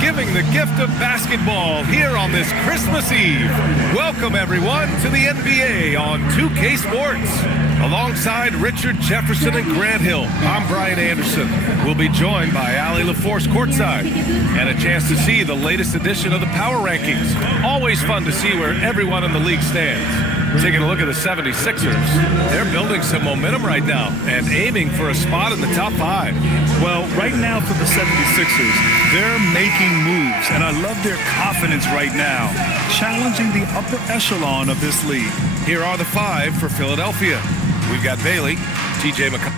Giving the gift of basketball here on this Christmas Eve. Welcome, everyone, to the NBA on 2K Sports. Alongside Richard Jefferson and Grant Hill, I'm Brian Anderson. We'll be joined by Allie LaForce courtside and a chance to see the latest edition of the Power Rankings. Always fun to see where everyone in the league stands. Taking a look at the 76ers, they're building some momentum right now and aiming for a spot in the top 5. Well, right now for the 76ers, they're making moves, and I love their confidence right now, challenging the upper echelon of this league. Here are the 5 for Philadelphia. We've got Bailey, T.J. McConnell.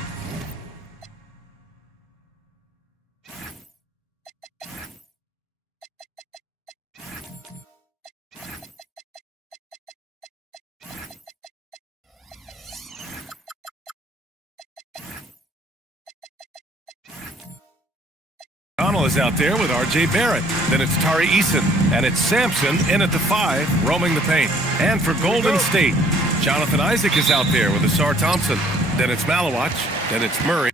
Is out there with R.J. Barrett. Then it's Tari Eason, and it's Sampson in at the 5, roaming the paint. And for Golden State, Jonathan Isaac is out there with Asar Thompson. Then it's Malawach. Then it's Murray.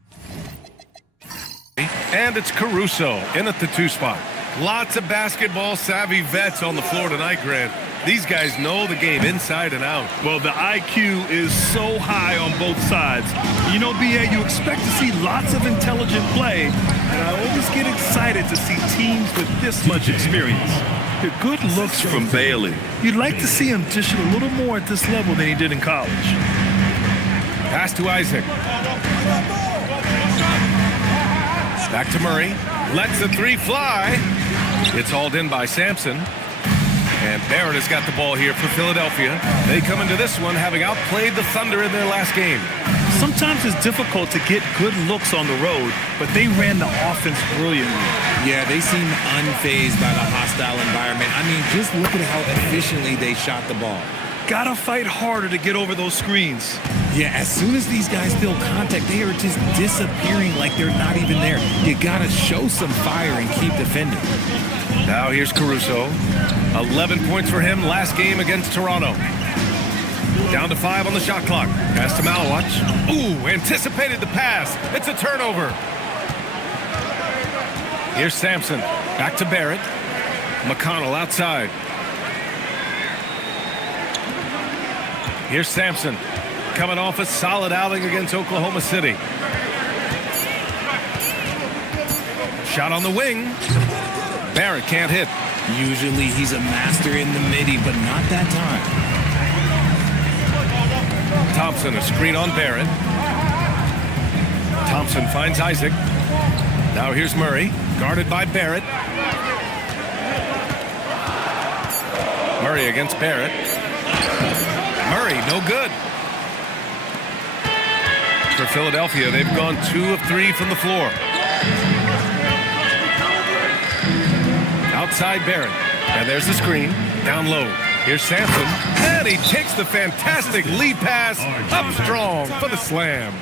And it's Caruso in at the 2 spot. Lots of basketball-savvy vets on the floor tonight, Grant. These guys know the game inside and out. Well, the IQ is so high on both sides. You know, B.A., you expect to see lots of intelligent play, and I always get excited to see teams with this much experience. The good looks from Bailey. You'd like to see him dish it a little more at this level than he did in college. Pass to Isaac. Back to Murray. Lets the 3 fly. It's hauled in by Sampson. And Barrett has got the ball here for Philadelphia. They come into this one having outplayed the Thunder in their last game. Sometimes it's difficult to get good looks on the road, but they ran the offense brilliantly. Yeah, they seem unfazed by the hostile environment. I mean, just look at how efficiently they shot the ball. Gotta fight harder to get over those screens. Yeah, as soon as these guys feel contact, they are just disappearing like they're not even there. You gotta show some fire and keep defending. Now here's Caruso. 11 points for him last game against Toronto. Down to 5 on the shot clock. Pass to Malawach. Ooh, anticipated the pass. It's a turnover. Here's Sampson. Back to Barrett. McConnell outside. Here's Sampson. Coming off a solid outing against Oklahoma City. Shot on the wing. Barrett can't hit. Usually he's a master in the midi, but not that time. Thompson, a screen on Barrett. Thompson finds Isaac. Now here's Murray, guarded by Barrett. Murray against Barrett. Murray, no good. For Philadelphia, they've gone 2 of 3 from the floor. Outside Barrett. And there's the screen. Down low. Here's Sampson. And he takes the fantastic lead pass up strong for the slam.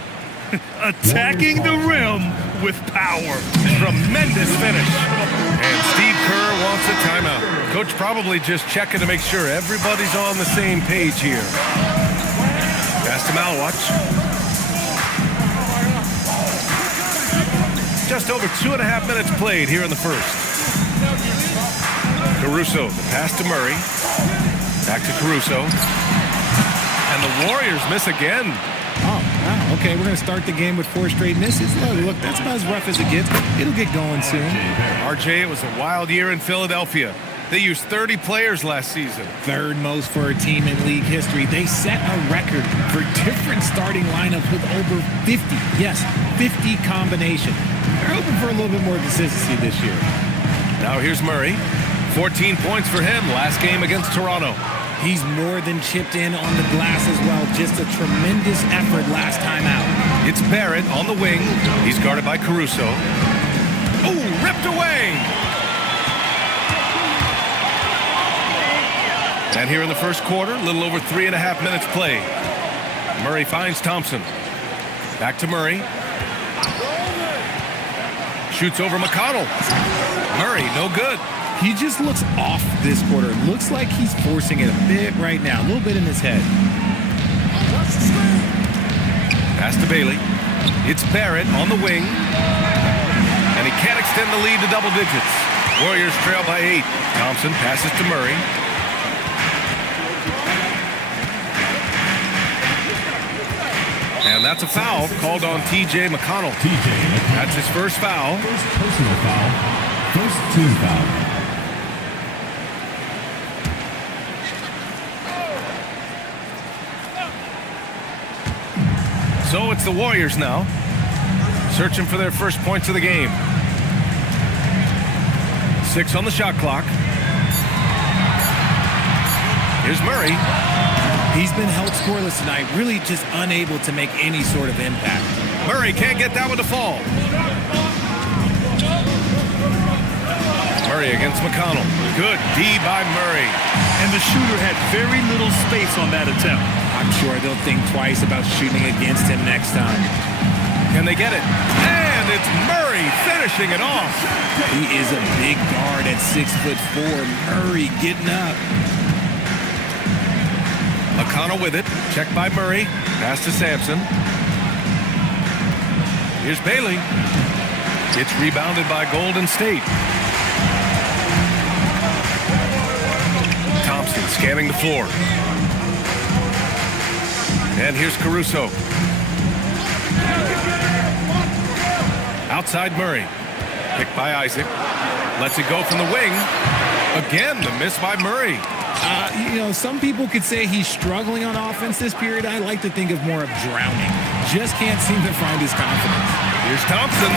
Attacking the rim with power. Tremendous finish. And Steve Kerr wants a timeout. Coach probably just checking to make sure everybody's on the same page here. Pass to Malawach. Just over 2.5 minutes played here in the first. Caruso, the pass to Murray. Back to Caruso. And the Warriors miss again. Oh, wow. Okay, we're going to start the game with 4 straight misses. Look, that's about as rough as it gets. It'll get going soon. RJ, it was a wild year in Philadelphia. They used 30 players last season. 3rd most for a team in league history. They set a record for different starting lineups with over 50. Yes, 50 combination. They're hoping for a little bit more consistency this year. Now here's Murray. 14 points for him last game against Toronto. He's more than chipped in on the glass as well. Just a tremendous effort last time out. It's Barrett on the wing. He's guarded by Caruso. Ooh, ripped away. And here in the first quarter, a little over 3.5 minutes played. Murray finds Thompson. Back to Murray. Shoots over McConnell. Murray, no good. He just looks off this quarter. It looks like he's forcing it a bit right now, a little bit in his head. Pass to Bailey. It's Barrett on the wing. And he can't extend the lead to double digits. Warriors trail by 8. Thompson passes to Murray. And that's a foul called on T.J. McConnell. That's his first foul. First personal foul. First team foul. So it's the Warriors now, searching for their first points of the game. 6 on the shot clock. Here's Murray. He's been held scoreless tonight, really just unable to make any sort of impact. Murray can't get that one to fall. Murray against McConnell. Good D by Murray. And the shooter had very little space on that attempt. I'm sure they'll think twice about shooting against him next time. Can they get it? And it's Murray finishing it off. He is a big guard at 6'4". Murray getting up. McConnell with it. Checked by Murray. Pass to Sampson. Here's Bailey. It's rebounded by Golden State. Thompson scanning the floor. And here's Caruso. Outside Murray. Picked by Isaac. Lets it go from the wing. Again, the miss by Murray. Some people could say he's struggling on offense this period. I like to think of more of drowning. Just can't seem to find his confidence. Here's Thompson.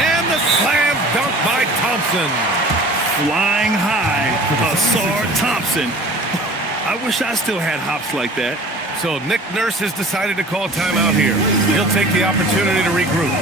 And the slam dunk by Thompson. Flying high, Asar Thompson. I wish I still had hops like that. So Nick Nurse has decided to call timeout here. He'll take the opportunity to regroup.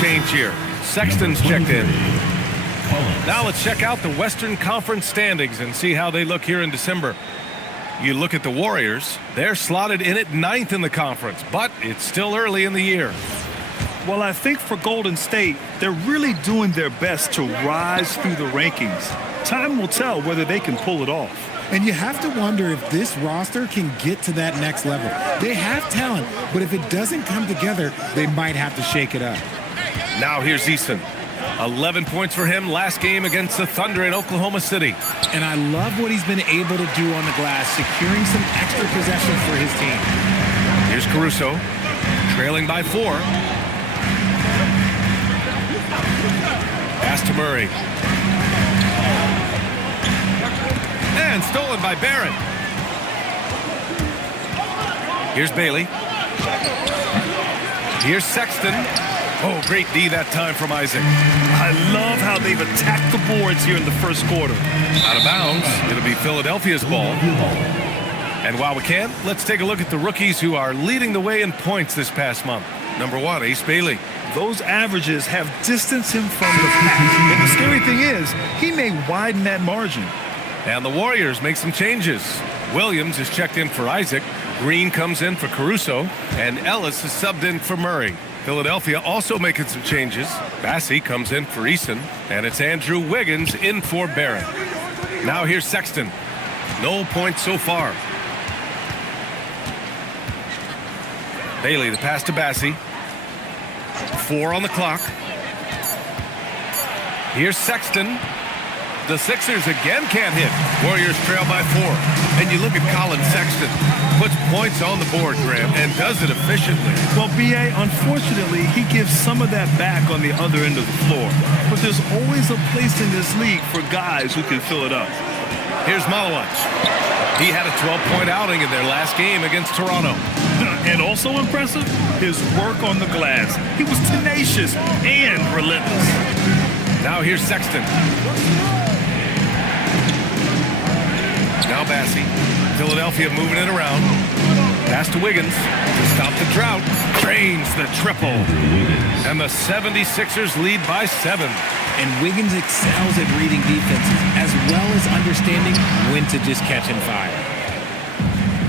Change here. Sexton's checked in. Now let's check out the Western Conference standings and see how they look here in December. You look at the Warriors, they're slotted in at 9th in the conference, but it's still early in the year. Well, I think for Golden State, they're really doing their best to rise through the rankings. Time will tell whether they can pull it off. And you have to wonder if this roster can get to that next level. They have talent, but if it doesn't come together, they might have to shake it up. Now here's Eason. 11 points for him last game against the Thunder in Oklahoma City. And I love what he's been able to do on the glass, securing some extra possessions for his team. Here's Caruso, trailing by 4. Pass to Murray. And stolen by Barrett. Here's Bailey. Here's Sexton. Oh, great D that time from Isaac. I love how they've attacked the boards here in the first quarter. Out of bounds. It'll be Philadelphia's ball. And while we can, let's take a look at the rookies who are leading the way in points this past month. Number 1, Ace Bailey. Those averages have distanced him from the pack. And the scary thing is, he may widen that margin. And the Warriors make some changes. Williams is checked in for Isaac. Green comes in for Caruso. And Ellis is subbed in for Murray. Philadelphia also making some changes. Bassey comes in for Eason. And it's Andrew Wiggins in for Barrett. Now here's Sexton. No points so far. Bailey, the pass to Bassey. 4 on the clock. Here's Sexton. The Sixers again can't hit. Warriors trail by 4. And you look at Colin Sexton. Puts puts points on the board, Graham, and does it efficiently. Well, B.A., unfortunately, he gives some of that back on the other end of the floor. But there's always a place in this league for guys who can fill it up. Here's Malawach. He had a 12-point outing in their last game against Toronto. And also impressive, his work on the glass. He was tenacious and relentless. Now here's Sexton. Now Bassey. Philadelphia moving it around. Pass to Wiggins to stop the drought. Drains the triple. And the 76ers lead by 7. And Wiggins excels at reading defenses as well as understanding when to just catch and fire.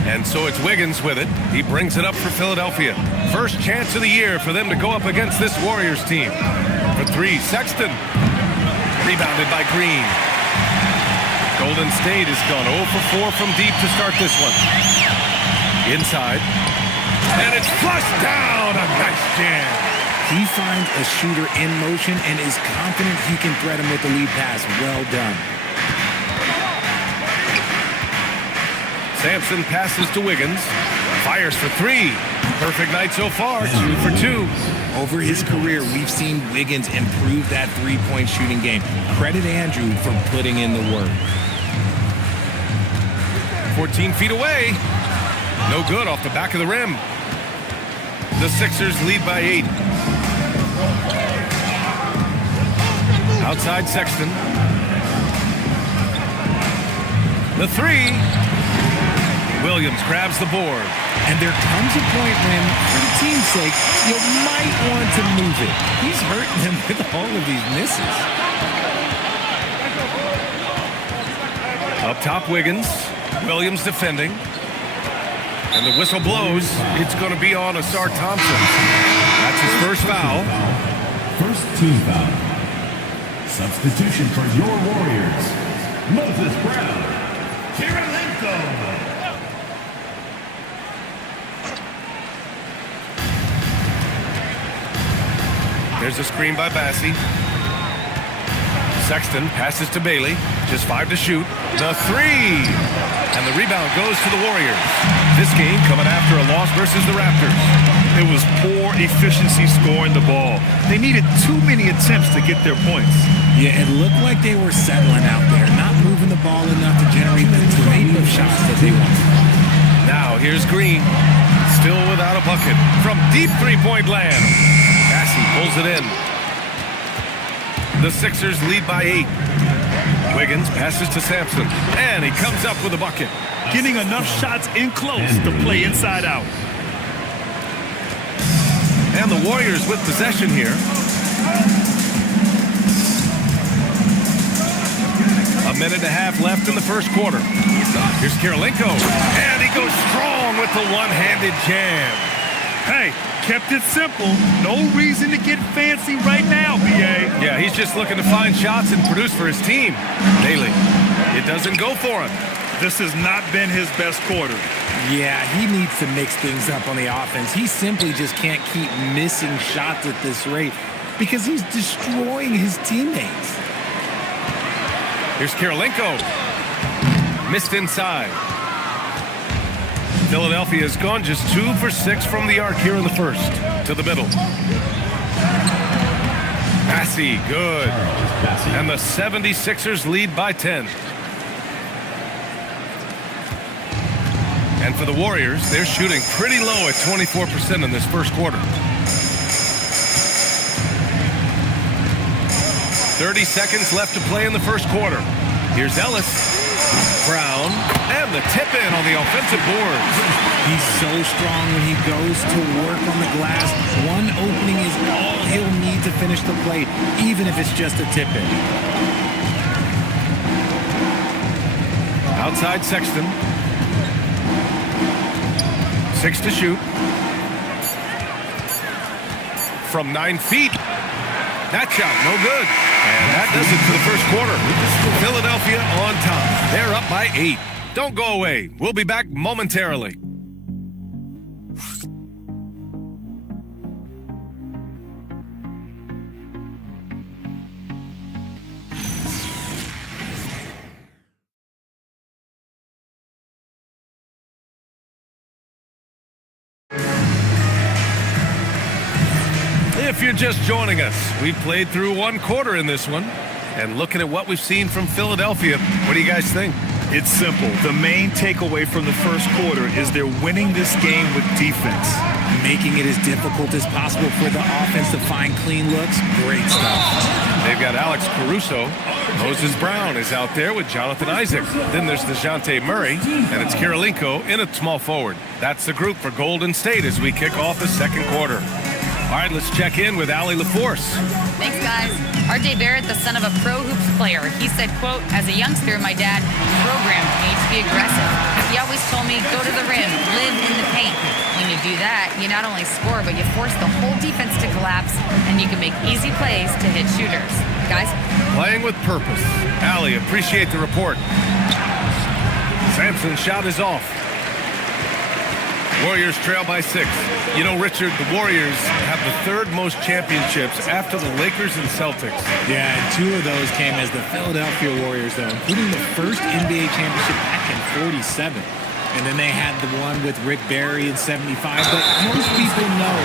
And so it's Wiggins with it. He brings it up for Philadelphia. First chance of the year for them to go up against this Warriors team. For 3, Sexton. Rebounded by Green. Golden State has gone 0 for 4 from deep to start this one. Inside. And it's flushed down. A nice jam. He finds a shooter in motion and is confident he can thread him with the lead pass. Well done. Sampson passes to Wiggins. Fires for 3. Perfect night so far. 2 for 2. Over his career, we've seen Wiggins improve that three-point shooting game. Credit Andrew for putting in the work. 14 feet away. No good off the back of the rim. The Sixers lead by 8. Outside Sexton. The 3. Williams grabs the board. And there comes a point when, for the team's sake, you might want to move it. He's hurting them with all of these misses. Up top, Wiggins. Williams defending. And the whistle blows. It's going to be on Asar Thompson. That's his first foul. First team foul. Substitution for your Warriors. Moses Brown. Kirilenko. There's a screen by Bassey. Sexton passes to Bailey. Just 5 to shoot. The 3. And the rebound goes to the Warriors. This game coming after a loss versus the Raptors. It was poor efficiency scoring the ball. They needed too many attempts to get their points. Yeah, it looked like they were settling out there, not moving the ball enough to generate the type of shots that they wanted. Now here's Green. Still without a bucket. From deep three-point land. Bassey pulls it in. The Sixers lead by 8. Wiggins passes to Sampson, and he comes up with a bucket. Getting enough shots in close to play inside out. And the Warriors with possession here. A minute and a half left in the first quarter. Here's Kirilenko, and he goes strong with the one-handed jam. Hey, kept it simple. No reason to get fancy right now, B.A. Yeah, he's just looking to find shots and produce for his team. Bailey, it doesn't go for him. This has not been his best quarter. Yeah, he needs to mix things up on the offense. He simply just can't keep missing shots at this rate because he's destroying his teammates. Here's Kirilenko. Missed inside. Philadelphia has gone just 2 for 6 from the arc here in the first. To the middle. Bassey, good. And the 76ers lead by 10. And for the Warriors, they're shooting pretty low at 24% in this first quarter. 30 seconds left to play in the first quarter. Here's Ellis. Brown, and the tip-in on the offensive boards. He's so strong when he goes to work on the glass. One opening is all he'll need to finish the play, even if it's just a tip-in. Outside Sexton. 6 to shoot. From 9 feet. That shot, no good. And that does it for the first quarter. Philadelphia on top. They're up by 8. Don't go away. We'll be back momentarily. If you're just joining us, we've played through one quarter in this one. And looking at what we've seen from Philadelphia, what do you guys think? It's simple. The main takeaway from the first quarter is they're winning this game with defense. Making it as difficult as possible for the offense to find clean looks. Great stuff. They've got Alex Caruso. Moses Brown is out there with Jonathan Isaac. Then there's DeJounte Murray, and it's Kirilenko in at small forward. That's the group for Golden State as we kick off the second quarter. All right, let's check in with Allie LaForce. Thanks, guys. R.J. Barrett, the son of a pro hoops player, he said, quote, as a youngster, my dad programmed me to be aggressive. He always told me, go to the rim, live in the paint. When you do that, you not only score, but you force the whole defense to collapse, and you can make easy plays to hit shooters. Guys? Playing with purpose. Allie, appreciate the report. Sampson's shot is off. Warriors trail by 6. You know, Richard, the Warriors have the third most championships after the Lakers and Celtics. Yeah, and 2 of those came as the Philadelphia Warriors, though, including the first NBA championship back in 47. And then they had the one with Rick Barry in 75. But most people know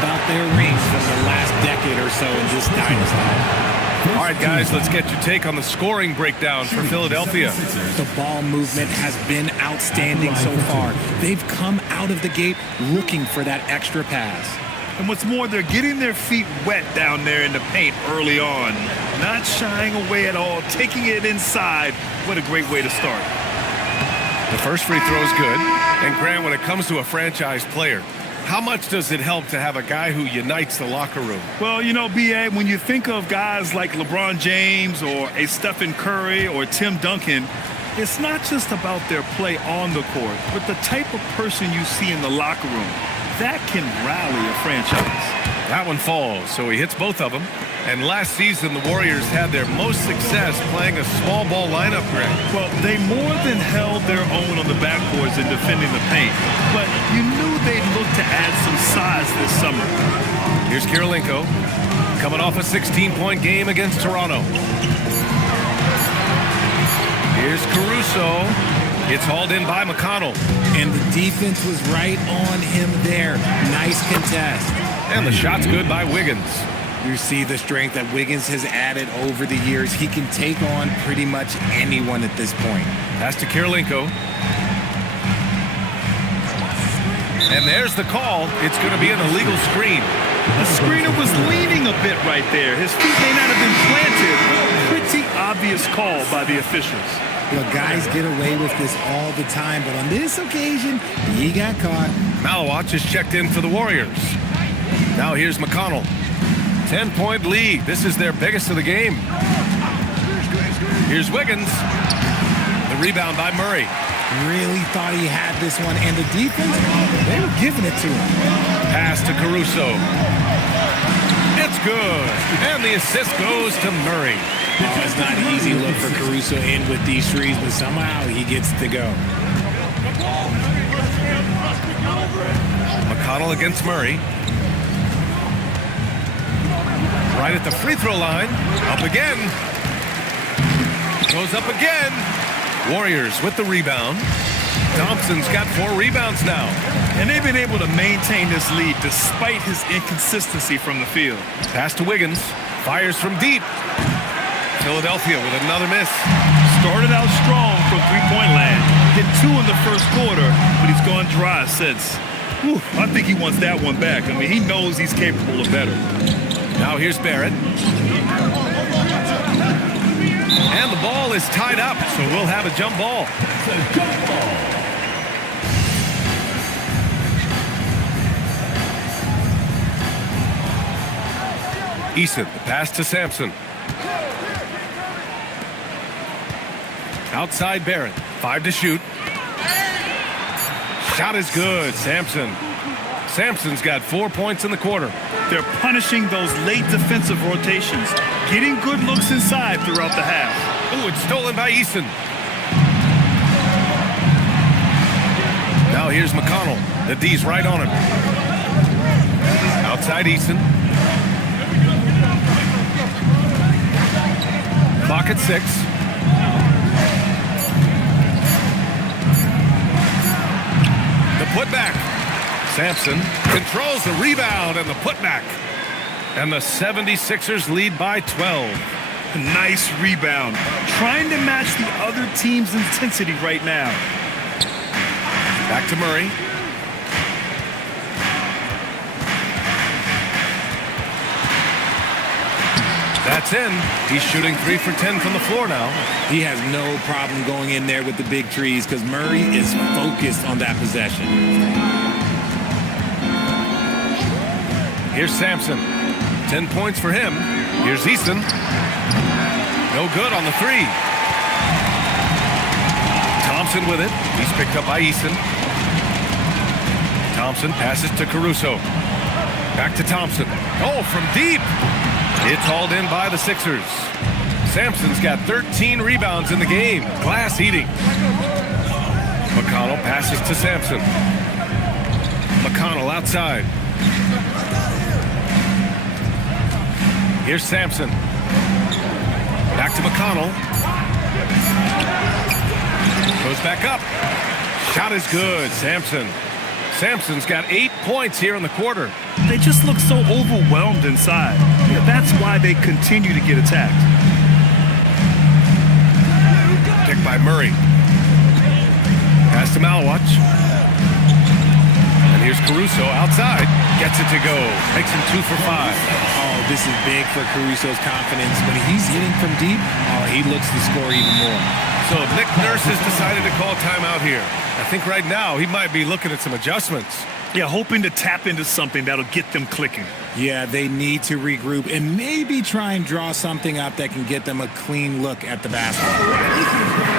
about their rings from the last decade or so in this dynasty. All right, guys, let's get your take on the scoring breakdown for Philadelphia. The ball movement has been outstanding so far. They've come out of the gate looking for that extra pass. And what's more, they're getting their feet wet down there in the paint early on. Not shying away at all, taking it inside. What a great way to start. The first free throw is good. And Grant, when it comes to a franchise player, how much does it help to have a guy who unites the locker room? Well, you know, B.A., when you think of guys like LeBron James or a Stephen Curry or Tim Duncan, it's not just about their play on the court, but the type of person you see in the locker room. That can rally a franchise. That one falls, so he hits both of them. And last season, the Warriors had their most success playing a small ball lineup, Greg. Well, they more than held their own on the backboards in defending the paint. But you knew they'd look to add some size this summer. Here's Kirilenko, coming off a 16-point game against Toronto. Here's Caruso. It's hauled in by McConnell. And the defense was right on him there. Nice contest. And the shot's good by Wiggins. You see the strength that Wiggins has added over the years. He can take on pretty much anyone at this point. Pass to Kirilenko. And there's the call. It's going to be an illegal screen. The screener was leaning a bit right there. His feet may not have been planted. Pretty obvious call by the officials. Look, guys get away with this all the time, but on this occasion, he got caught. Malawach is checked in for the Warriors. Now here's McConnell. 10-point lead. This is their biggest of the game. Here's Wiggins. The rebound by Murray. Really thought he had this one, and the defense, they were giving it to him. Pass to Caruso. It's good. And the assist goes to Murray. Oh, it's not an easy look for Caruso in with these threes, but somehow he gets to go. McConnell against Murray. Right at the free throw line. Up again. Goes up again. Warriors with the rebound. Thompson's got 4 rebounds now. And they've been able to maintain this lead despite his inconsistency from the field. Pass to Wiggins. Fires from deep. Philadelphia with another miss. Started out strong from three-point land. Hit 2 in the first quarter, but he's gone dry since. Whew, I think he wants that one back. I mean, he knows he's capable of better. Now here's Barrett. And the ball is tied up, so we'll have a jump ball. Eason, the pass to Sampson. Outside Barrett, 5 to shoot. Shot is good, Sampson. Sampson's got 4 points in the quarter. They're punishing those late defensive rotations, getting good looks inside throughout the half. Ooh, it's stolen by Eason. Now here's McConnell. The D's right on him. Outside Eason. Clock at 6. The putback. Sampson controls the rebound and the putback. And the 76ers lead by 12. Nice rebound. Trying to match the other team's intensity right now. Back to Murray. That's in. He's shooting 3 for 10 from the floor now. He has no problem going in there with the big trees because Murray is focused on that possession. Here's Sampson. 10 points for him. Here's Easton. No good on the 3. Thompson with it. He's picked up by Easton. Thompson passes to Caruso. Back to Thompson. Oh, from deep. It's hauled in by the Sixers. Sampson's got 13 rebounds in the game. Glass eating. McConnell passes to Sampson. McConnell outside. Here's Sampson. Back to McConnell. Goes back up. Shot is good. Sampson's got 8 points here in the quarter. They just look so overwhelmed inside. That's why they continue to get attacked. Picked by Murray. Pass to Malwatch. And here's Caruso outside. Gets it to go. Makes him 2 for 5. Oh, this is big for Caruso's confidence. When he's hitting from deep, he looks to score even more. So Nick Nurse has decided to call timeout here. I think right now he might be looking at some adjustments. Yeah, hoping to tap into something that'll get them clicking. Yeah, they need to regroup and maybe try and draw something up that can get them a clean look at the basketball.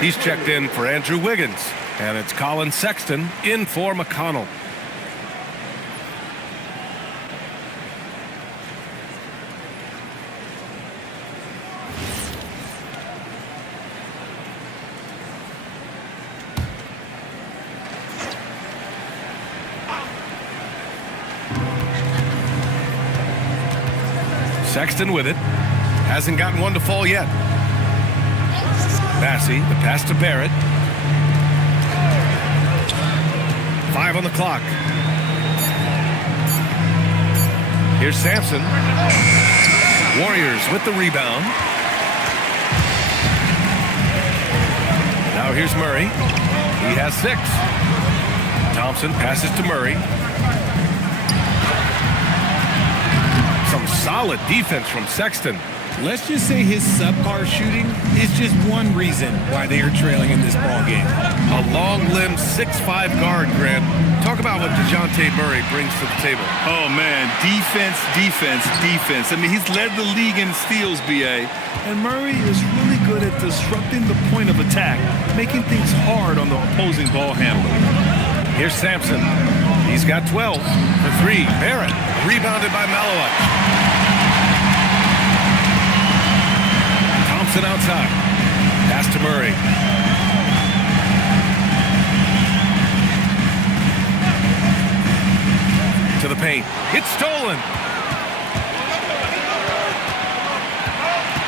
He's checked in for Andrew Wiggins. And it's Colin Sexton in for McConnell. Sexton with it. Hasn't gotten one to fall yet. Massey, the pass to Barrett. 5 on the clock. Here's Sampson. Warriors with the rebound. Now here's Murray. He has 6. Thompson passes to Murray. Some solid defense from Sexton. Let's just say his subpar shooting is just one reason why they are trailing in this ball game. A long-limbed 6'5" guard, Grant. Talk about what DeJounte Murray brings to the table. Oh, man. Defense, defense, defense. I mean, he's led the league in steals, B.A. And Murray is really good at disrupting the point of attack, making things hard on the opposing ball handler. Here's Sampson. He's got 12 for 3. Barrett, rebounded by Malowat. Thompson outside. Pass to Murray. To the paint. It's stolen.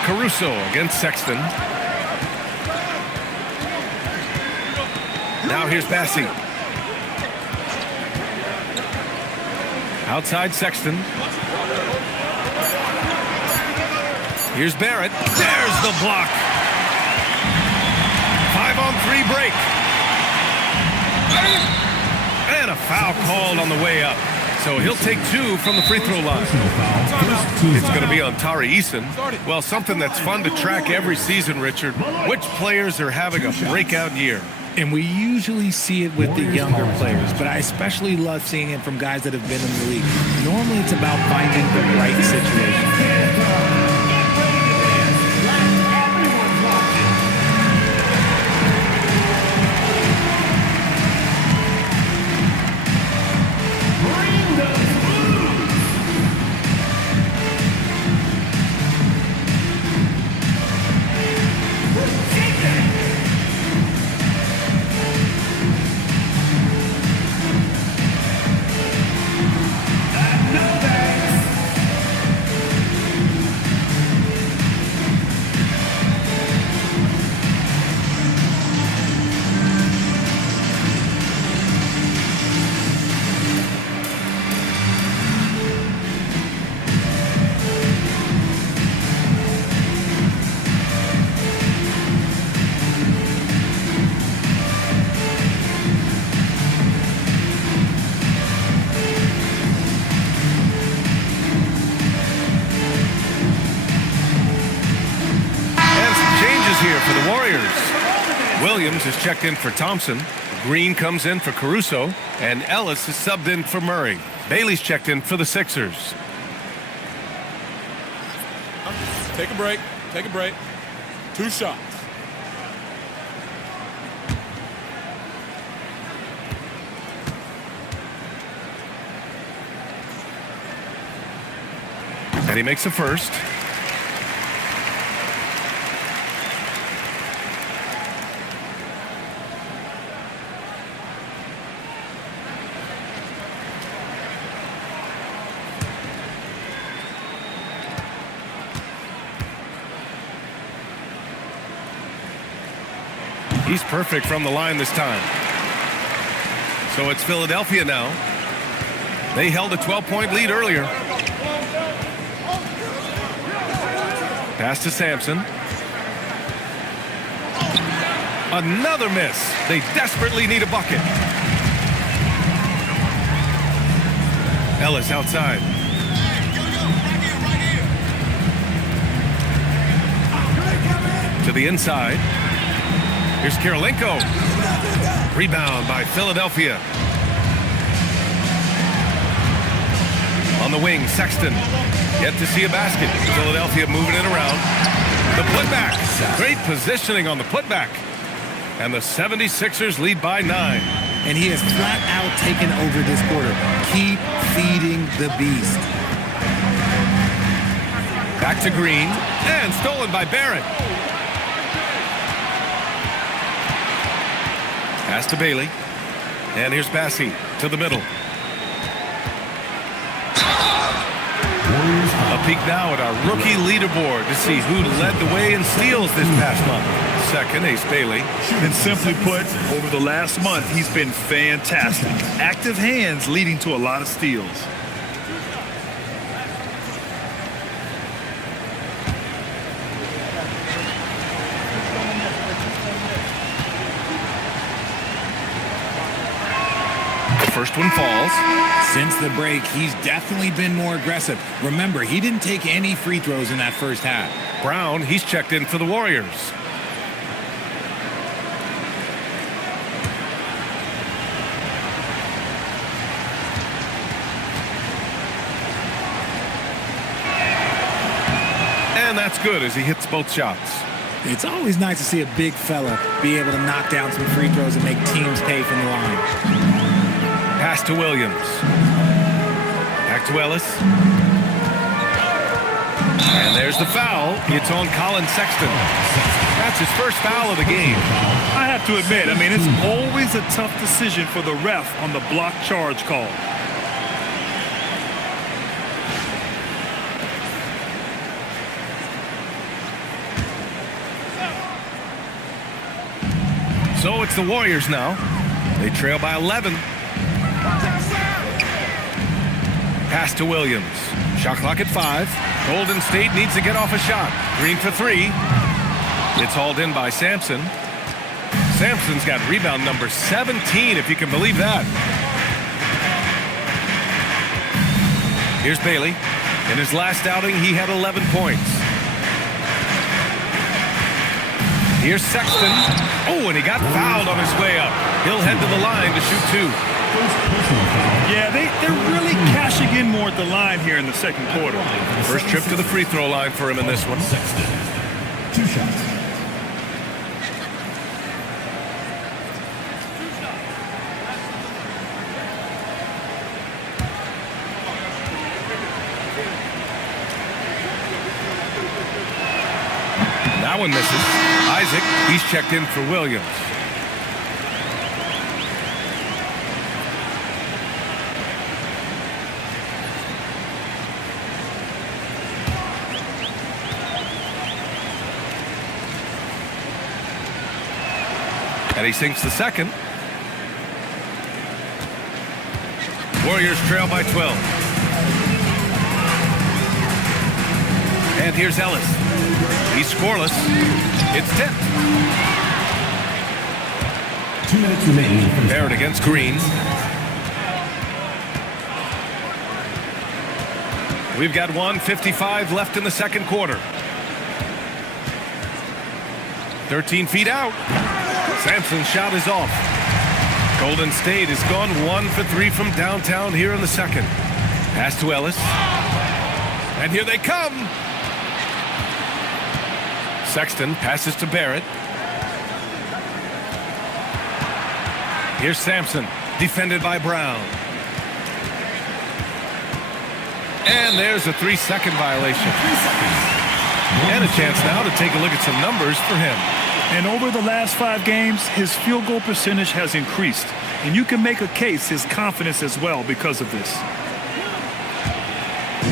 Caruso against Sexton. Now here's Bassey. Outside Sexton. Here's Barrett. There's the block. 5-on-3 break. And a foul called on the way up. So he'll take 2 from the free throw line. It's going to be on Tari Eason. Well, something that's fun to track every season, Richard. Which players are having a breakout year? And we usually see it with the younger players, but I especially love seeing it from guys that have been in the league. Normally it's about finding the right situation. Here for the Warriors. Williams is checked in for Thompson. Green comes in for Caruso. And Ellis is subbed in for Murray. Bailey's checked in for the Sixers. Take a break. Take a break. 2 shots. And he makes the first. He's perfect from the line this time. So it's Philadelphia now. They held a 12-point lead earlier. Pass to Sampson. Another miss. They desperately need a bucket. Ellis outside. To the inside. Here's Kirilenko. Rebound by Philadelphia. On the wing, Sexton. Yet to see a basket. Philadelphia moving it around. The putback. Great positioning on the putback. And the 76ers lead by 9. And he has flat out taken over this quarter. Keep feeding the beast. Back to Green. And stolen by Barrett. Pass to Bailey. And here's Bassey to the middle. A peek now at our rookie leaderboard to see who led the way in steals this past month. Second, Ace Bailey. And simply put, over the last month, he's been fantastic. Active hands leading to a lot of steals. First one falls. Since the break, he's definitely been more aggressive. Remember, he didn't take any free throws in that first half. Brown, he's checked in for the Warriors. And that's good as he hits both shots. It's always nice to see a big fella be able to knock down some free throws and make teams pay from the line. Pass to Williams. Back to Ellis. And there's the foul. It's on Colin Sexton. That's his first foul of the game. I have to admit, it's always a tough decision for the ref on the block charge call. So it's the Warriors now. They trail by 11. Pass to Williams. Shot clock at 5. Golden State needs to get off a shot. Green for 3. It's hauled in by Sampson. Sampson's got rebound number 17, if you can believe that. Here's Bailey. In his last outing, he had 11 points. Here's Sexton. Oh, and he got fouled on his way up. He'll head to the line to shoot 2. Yeah, they're really cashing in more at the line here in the second quarter. First trip to the free throw line for him in this one. Sexton. 2 shots. That one misses. Isaac, he's checked in for Williams. And he sinks the second. Warriors trail by 12. And here's Ellis. He's scoreless. It's tipped. 2 minutes remaining. Barrett against Green. We've got 1:55 left in the second quarter. 13 feet out. Sampson's shot is off. Golden State has gone 1 for 3 from downtown here in the second. Pass to Ellis. And here they come. Sexton passes to Barrett. Here's Sampson, defended by Brown. And there's a 3-second violation. And a chance now to take a look at some numbers for him. And over the last 5 games, his field goal percentage has increased. And you can make a case his confidence as well because of this.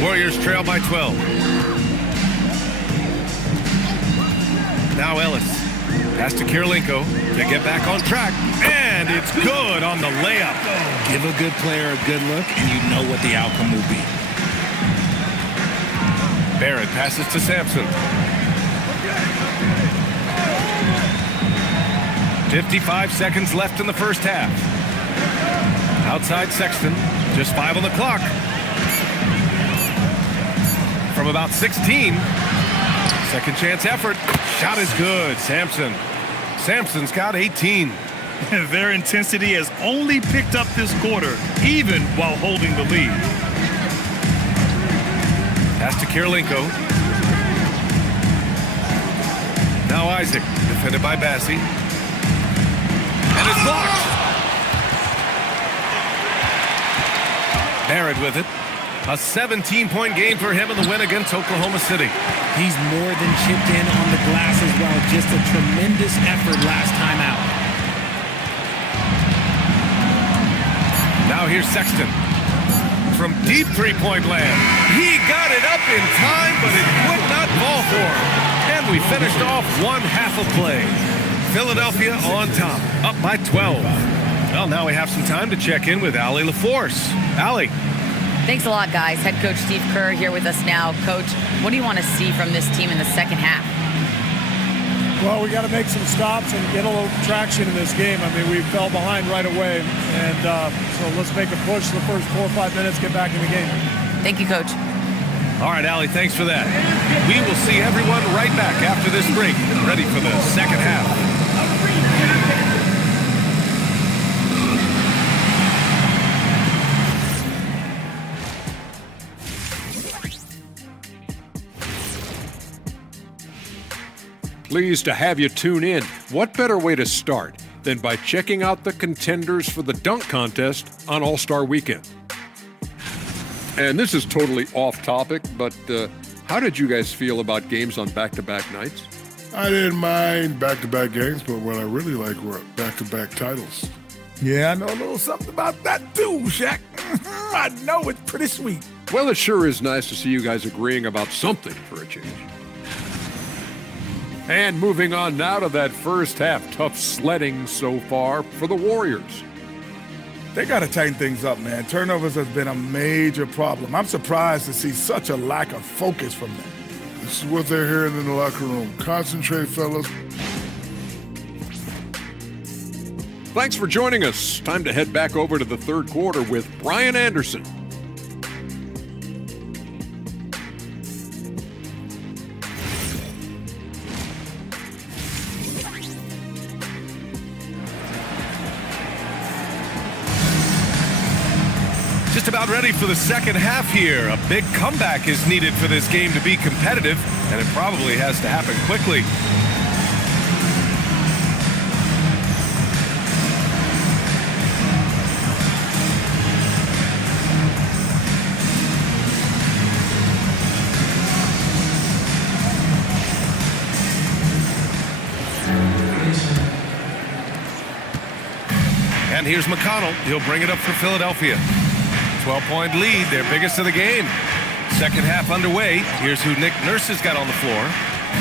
Warriors trail by 12. Now Ellis. Pass to Kirilenko to get back on track. And it's good on the layup. Give a good player a good look, and you know what the outcome will be. Barrett passes to Sampson. 55 seconds left in the first half. Outside Sexton. Just 5 on the clock. From about 16. Second chance effort. Shot is good. Sampson's got 18. Their intensity has only picked up this quarter, even while holding the lead. Pass to Kirilenko. Now Isaac, defended by Bassi. And it's blocked. Barrett with it. A 17-point game for him in the win against Oklahoma City. He's more than chipped in on the glass as well. Just a tremendous effort last time out. Now here's Sexton. From deep three-point land. He got it up in time, but it would not fall for him. And we finished off one half of play. Philadelphia on top, up by 12. Well, now we have some time to check in with Allie LaForce. Allie. Thanks a lot, guys. Head coach Steve Kerr here with us now. Coach, what do you want to see from this team in the second half? Well, we got to make some stops and get a little traction in this game. I mean, we fell behind right away, and so let's make a push the first 4 or 5 minutes, get back in the game. Thank you, Coach. All right, Allie, thanks for that. We will see everyone right back after this break, ready for the second half. Pleased to have you tune in. What better way to start than by checking out the contenders for the dunk contest on All-Star Weekend? And this is totally off topic, but how did you guys feel about games on back-to-back nights? I didn't mind back-to-back games, but what I really like were back-to-back titles. Yeah, I know a little something about that too, Shaq. I know it's pretty sweet. Well, it sure is nice to see you guys agreeing about something for a change. And moving on now to that first half. Tough sledding so far for the Warriors. They got to tighten things up, man. Turnovers has been a major problem. I'm surprised to see such a lack of focus from them. This is what they're hearing in the locker room. Concentrate, fellas. Thanks for joining us. Time to head back over to the third quarter with Brian Anderson. Just about ready for the second half here. A big comeback is needed for this game to be competitive, and it probably has to happen quickly. And here's McConnell. He'll bring it up for Philadelphia. 12-point lead, their biggest of the game. Second half underway. Here's who Nick Nurse has got on the floor.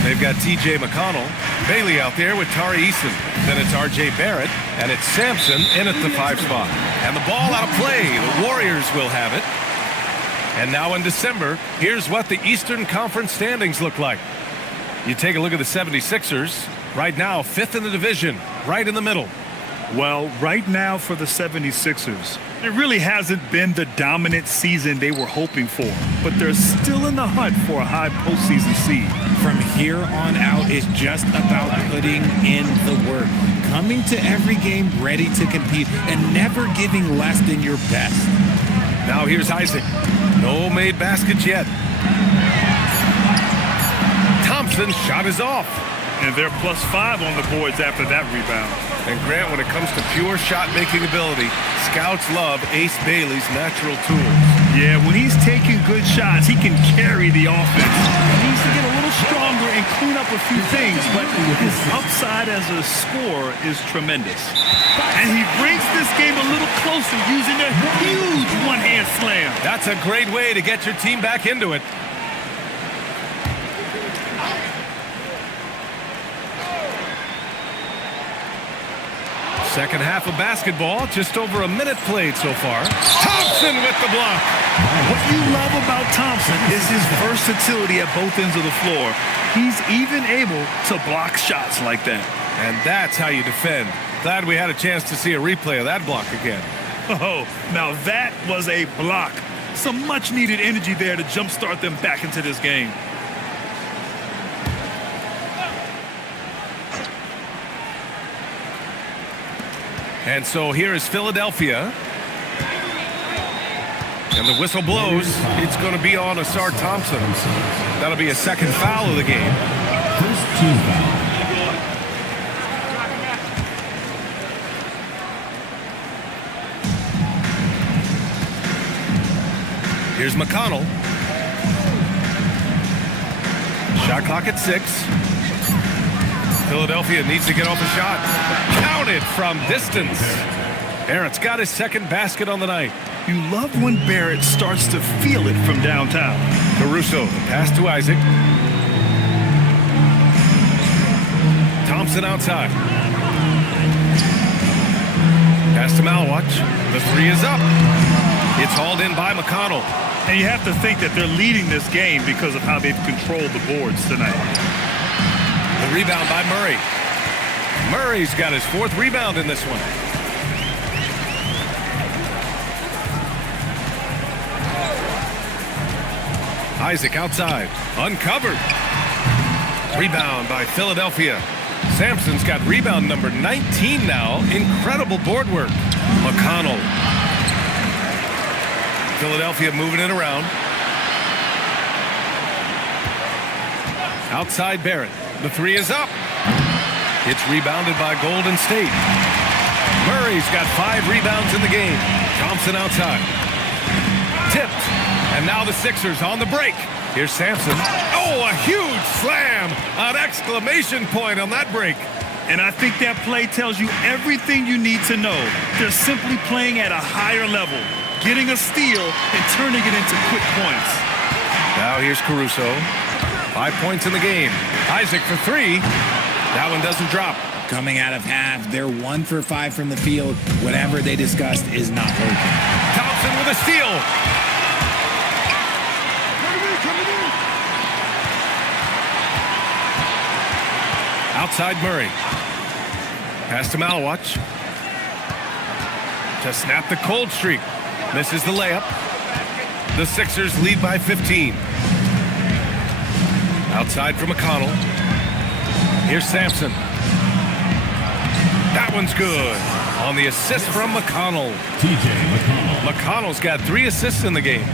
They've got T.J. McConnell. Bailey out there with Tari Eason. Then it's R.J. Barrett, and it's Sampson in at the 5 spot. And the ball out of play. The Warriors will have it. And now in December, here's what the Eastern Conference standings look like. You take a look at the 76ers. Right now, 5th in the division, right in the middle. Well, right now for the 76ers, it really hasn't been the dominant season they were hoping for, but they're still in the hunt for a high postseason seed. From here on out, it's just about putting in the work, coming to every game ready to compete, and never giving less than your best. Now here's Isaac. No made baskets yet. Thompson's shot is off. And they're +5 on the boards after that rebound. And Grant, when it comes to pure shot-making ability, scouts love Ace Bailey's natural tools. Yeah, when he's taking good shots, he can carry the offense. He needs to get a little stronger and clean up a few things, but his upside as a scorer is tremendous. And he brings this game a little closer using a huge one-hand slam. That's a great way to get your team back into it. Second half of basketball, just over a minute played so far. Thompson with the block. What you love about Thompson is his versatility at both ends of the floor. He's even able to block shots like that. And that's how you defend. Glad we had a chance to see a replay of that block again. Oh, now that was a block. Some much needed energy there to jumpstart them back into this game. And so here is Philadelphia. And the whistle blows. It's going to be on Asar Thompson. That'll be a second foul of the game. First team foul. Here's McConnell. Shot clock at 6. Philadelphia needs to get off a shot. Counted from distance. Barrett's got his second basket on the night. You love when Barrett starts to feel it from downtown. Caruso, pass to Isaac. Thompson outside. Pass to Malwatch. The 3 is up. It's hauled in by McConnell. And you have to think that they're leading this game because of how they've controlled the boards tonight. The rebound by Murray. Murray's got his 4th rebound in this one. Isaac outside. Uncovered. Rebound by Philadelphia. Sampson's got rebound number 19 now. Incredible board work. McConnell. Philadelphia moving it around. Outside Barrett. The 3 is up. It's rebounded by Golden State. Murray's got 5 rebounds in the game. Thompson outside. Tipped. And now the Sixers on the break. Here's Sampson. Oh, a huge slam. An exclamation point on that break. And I think that play tells you everything you need to know. They're simply playing at a higher level, getting a steal and turning it into quick points. Now here's Caruso. 5 points in the game. Isaac for 3. That one doesn't drop. Coming out of half, they're 1 for 5 from the field. Whatever they discussed is not working. Thompson with a steal. Outside Murray. Pass to Malwatch. to snap the cold streak. Misses the layup. The Sixers lead by 15. Outside for McConnell. Here's Sampson. That one's good. On the assist from McConnell. TJ McConnell. McConnell's got 3 assists in the game.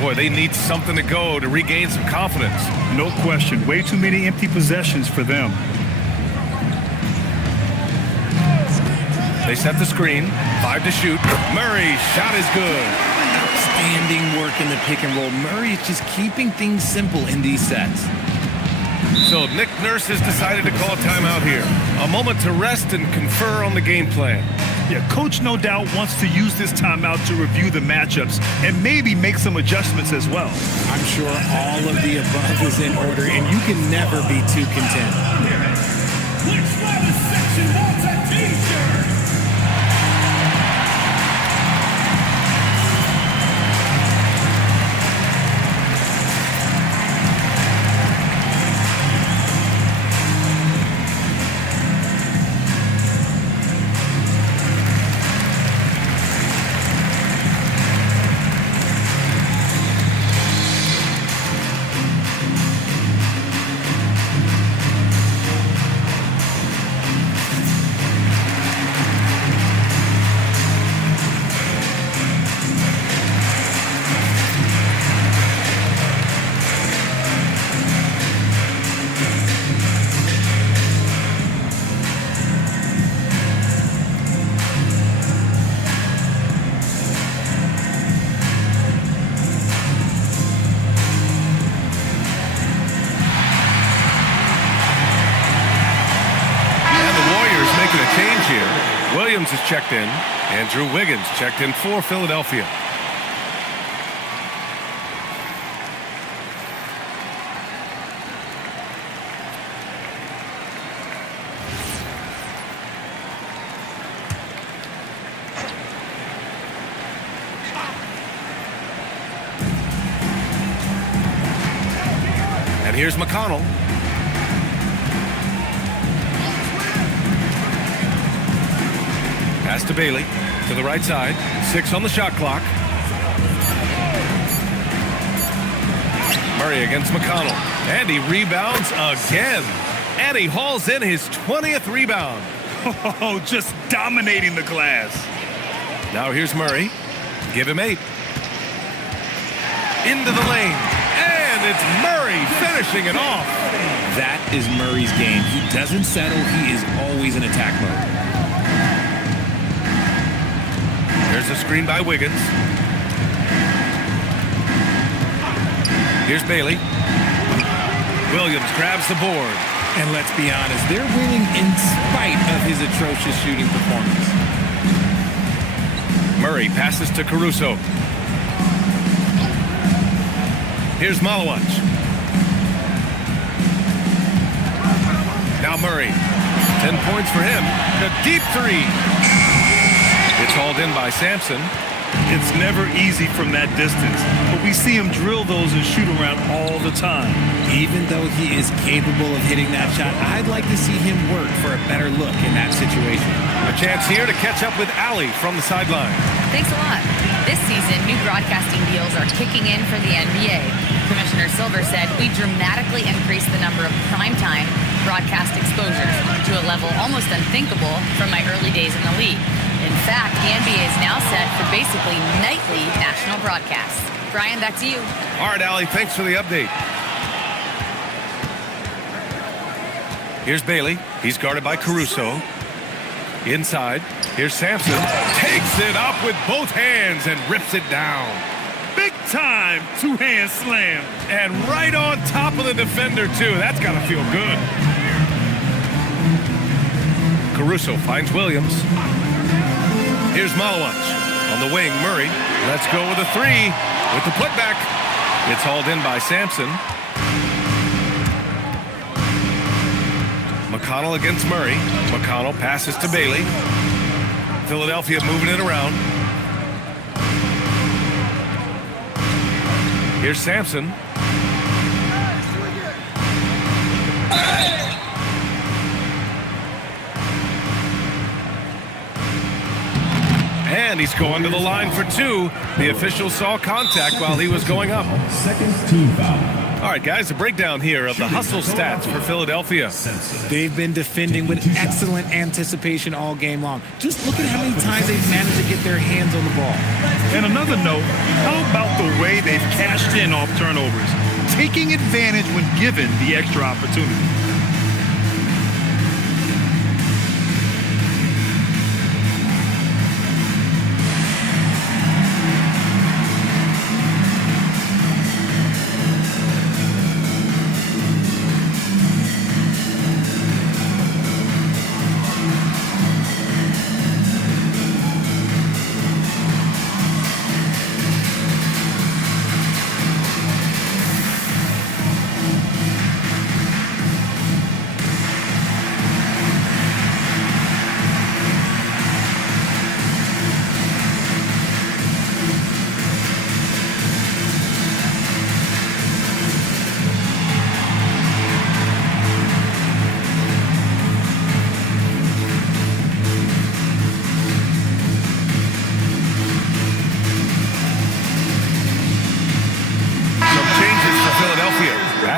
Boy, they need something to go to regain some confidence. No question. Way too many empty possessions for them. They set the screen. 5 to shoot. Murray's shot is good. Outstanding work in the pick and roll. Murray is just keeping things simple in these sets. So Nick Nurse has decided to call a timeout here. A moment to rest and confer on the game plan. Yeah, coach no doubt wants to use this timeout to review the matchups and maybe make some adjustments as well. I'm sure all of the above is in order, and you can never be too content. Which one section wants a t-shirt? Williams is checked in. Andrew Wiggins checked in for Philadelphia. And here's McConnell. Pass to Bailey, to the right side. 6 on the shot clock. Murray against McConnell. And he rebounds again. And he hauls in his 20th rebound. Oh, just dominating the glass. Now here's Murray. Give him 8. Into the lane. And it's Murray finishing it off. That is Murray's game. He doesn't settle. He is always in attack mode. There's a screen by Wiggins. Here's Bailey. Williams grabs the board. And let's be honest, they're winning in spite of his atrocious shooting performance. Murray passes to Caruso. Here's Malawach. Now Murray. 10 points for him. The deep 3. It's hauled in by Sampson. It's never easy from that distance, but we see him drill those and shoot around all the time. Even though he is capable of hitting that shot, I'd like to see him work for a better look in that situation. A chance here to catch up with Allie from the sideline. Thanks a lot. This season, new broadcasting deals are kicking in for the NBA. Commissioner Silver said we dramatically increased the number of primetime broadcast exposures to a level almost unthinkable from my early days in the league. In fact, the NBA is now set for basically nightly national broadcasts. Brian, back to you. All right, Allie, thanks for the update. Here's Bailey. He's guarded by Caruso. Inside. Here's Sampson. Takes it up with both hands and rips it down. Big time two-hand slam. And right on top of the defender, too. That's got to feel good. Caruso finds Williams. Here's Malawach. On the wing, Murray. Let's go with a 3. With the putback. It's hauled in by Sampson. McConnell against Murray. McConnell passes to Bailey. Philadelphia moving it around. Here's Sampson. And he's going to the line for two. The official saw contact while he was going up. Second team foul. All right, guys, a breakdown here of the hustle stats for Philadelphia. They've been defending with excellent anticipation all game long. Just look at how many times they've managed to get their hands on the ball. And another note, how about the way they've cashed in off turnovers, taking advantage when given the extra opportunity?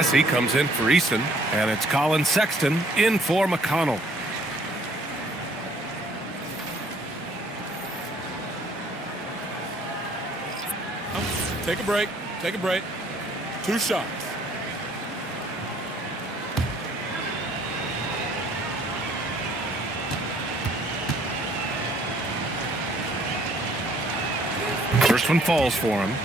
Massey comes in for Easton, and it's Colin Sexton in for McConnell. Take a break. Take a break. 2 shots. First one falls for him.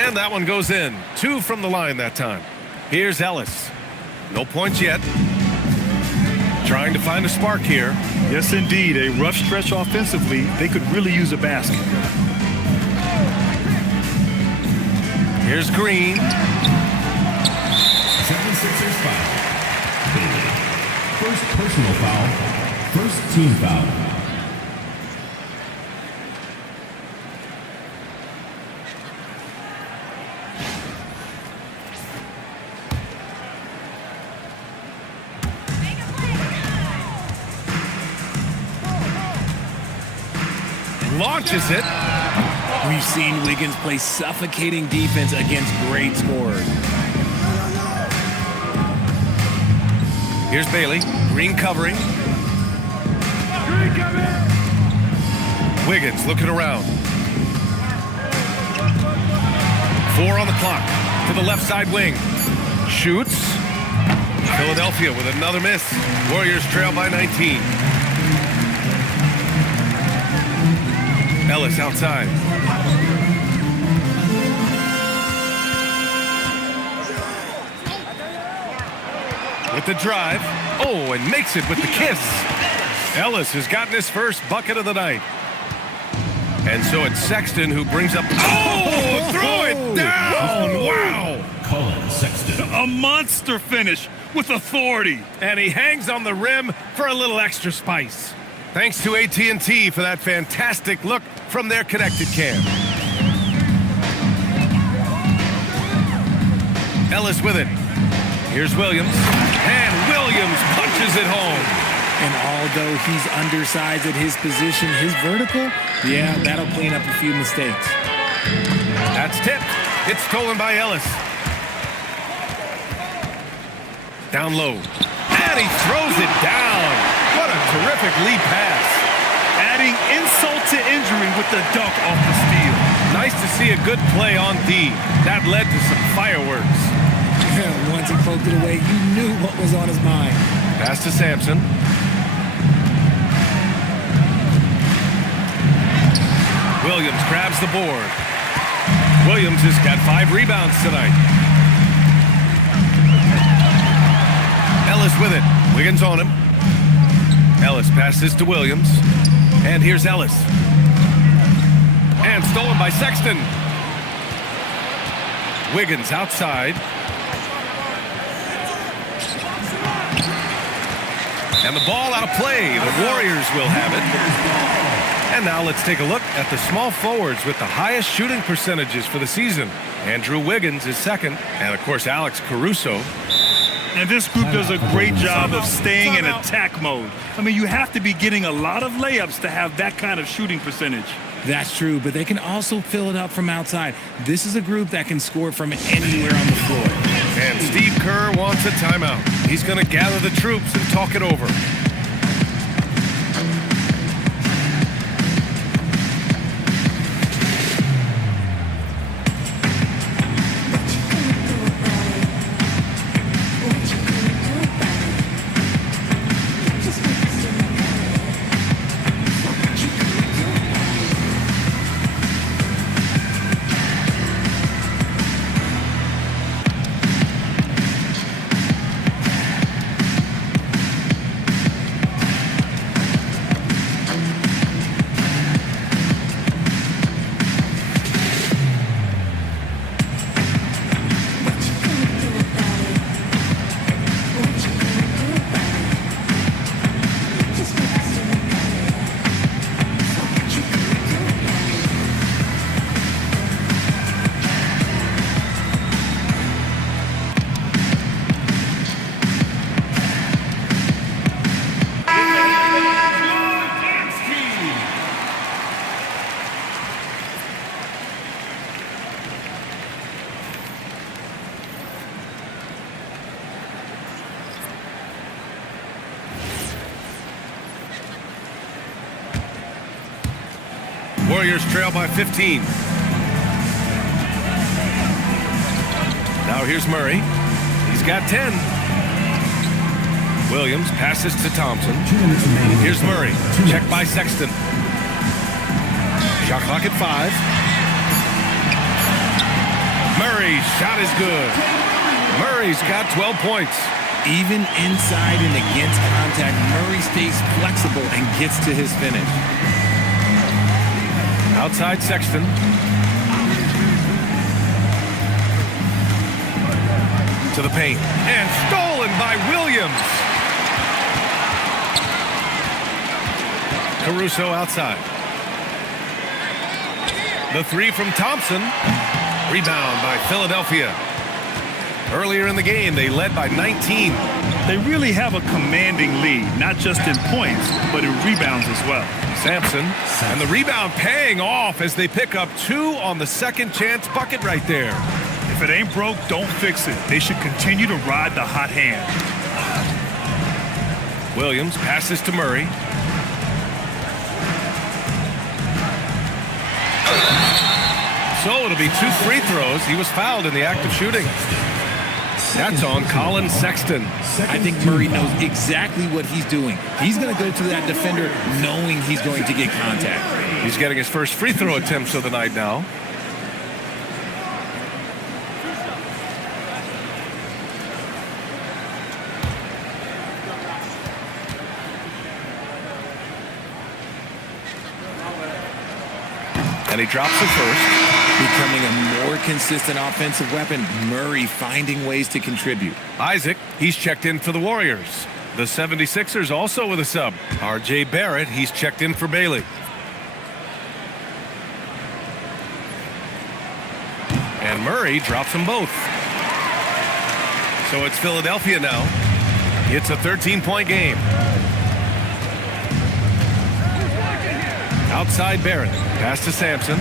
And that one goes in. 2 from the line that time. Here's Ellis. No points yet. Trying to find a spark here. Yes, indeed. A rough stretch offensively. They could really use a basket. Here's Green. 76ers foul. Bailey. First personal foul. First team foul. Launches it. We've seen Wiggins play suffocating defense against great scorers. Here's Bailey. Green covering. Wiggins looking around. 4 on the clock. To the left side wing. Shoots. Philadelphia with another miss. Warriors trail by 19. Ellis outside. With the drive. Oh, and makes it with the kiss. Ellis has gotten his first bucket of the night. And so it's Sexton who brings up... Oh, throw it down! Wow! Colin Sexton. A monster finish with authority. And he hangs on the rim for a little extra spice. Thanks to AT&T for that fantastic look from their connected cam. Ellis with it. Here's Williams. And Williams punches it home. And although he's undersized at his position, his vertical, yeah, that'll clean up a few mistakes. That's tipped. It's stolen by Ellis. Down low. And he throws it down. What a terrific lead pass. Adding insult to injury with the dunk off the steal. Nice to see a good play on D. That led to some fireworks. Once he poked it away, you knew what was on his mind. Pass to Sampson. Williams grabs the board. Williams has got 5 rebounds tonight. Ellis with it. Wiggins on him. Ellis passes to Williams. And here's Ellis. And stolen by Sexton. Wiggins outside. And the ball out of play. The Warriors will have it. And now let's take a look at the small forwards with the highest shooting percentages for the season. Andrew Wiggins is second, and of course Alex Caruso. And this group does a great job of staying in attack mode. I mean, you have to be getting a lot of layups to have that kind of shooting percentage. That's true, but they can also fill it up from outside. This is a group that can score from anywhere on the floor. And Steve Kerr wants a timeout. He's going to gather the troops and talk it over. Warriors trail by 15. Now here's Murray. He's got 10. Williams passes to Thompson. Here's Murray. Check by Sexton. Shot clock at 5. Murray's shot is good. Murray's got 12 points. Even inside and against contact, Murray stays flexible and gets to his finish. Outside Sexton. To the paint. And stolen by Williams. Caruso outside. The three from Thompson. Rebound by Philadelphia. Earlier in the game, they led by 19. They really have a commanding lead, not just in points, but in rebounds as well. Sampson, and the rebound paying off as they pick up 2 on the second chance bucket right there. If it ain't broke, don't fix it. They should continue to ride the hot hand. Williams passes to Murray. So it'll be 2 free throws. He was fouled in the act of shooting. That's on Colin Sexton. I think Murray knows exactly what he's doing. He's going to go to that defender knowing he's going to get contact. He's getting his first free throw attempts of the night now. And he drops the first. Becoming a more consistent offensive weapon, Murray finding ways to contribute. Isaac, he's checked in for the Warriors. The 76ers also with a sub. R.J. Barrett, he's checked in for Bailey. And Murray drops them both. So it's Philadelphia now. It's a 13-point game. Outside Barrett. Pass to Sampson.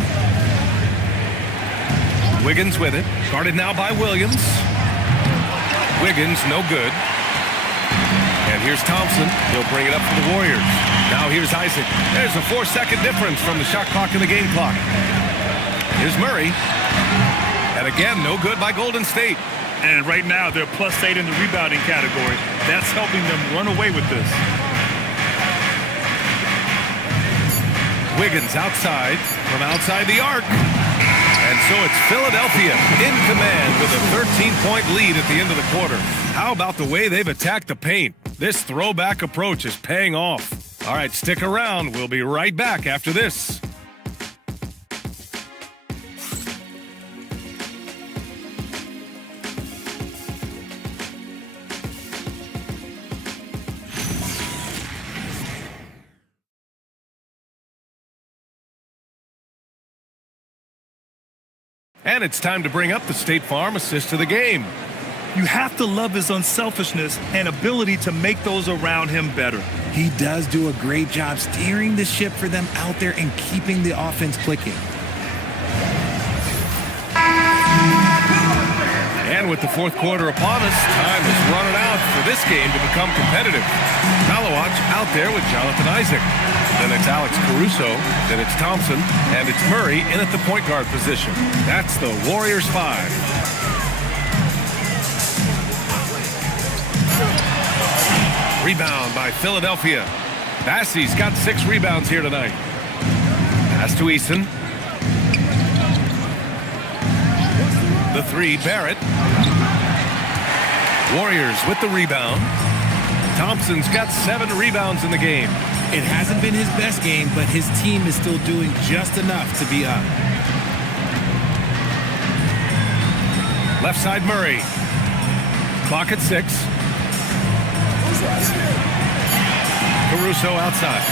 Wiggins with it. Guarded now by Williams. Wiggins, no good. And here's Thompson. He'll bring it up for the Warriors. Now here's Isaac. There's a 4-second difference from the shot clock and the game clock. Here's Murray. And again, no good by Golden State. And right now, they're +8 in the rebounding category. That's helping them run away with this. Wiggins outside, from outside the arc. And so it's Philadelphia in command with a 13-point lead at the end of the quarter. How about the way they've attacked the paint? This throwback approach is paying off. All right, stick around. We'll be right back after this. And it's time to bring up the State Farm assist of the game. You have to love his unselfishness and ability to make those around him better. He does do a great job steering the ship for them out there and keeping the offense clicking. And with the fourth quarter upon us, time is running out for this game to become competitive. Malawach out there with Jonathan Isaac. Then it's Alex Caruso, then it's Thompson, and it's Murray in at the point guard position. That's the Warriors 5. Rebound by Philadelphia. Bassey's got 6 rebounds here tonight. Pass to Eason. The 3, Barrett. Warriors with the rebound. Thompson's got 7 rebounds in the game. It hasn't been his best game, but his team is still doing just enough to be up. Left side, Murray. Clock at 6. Caruso outside.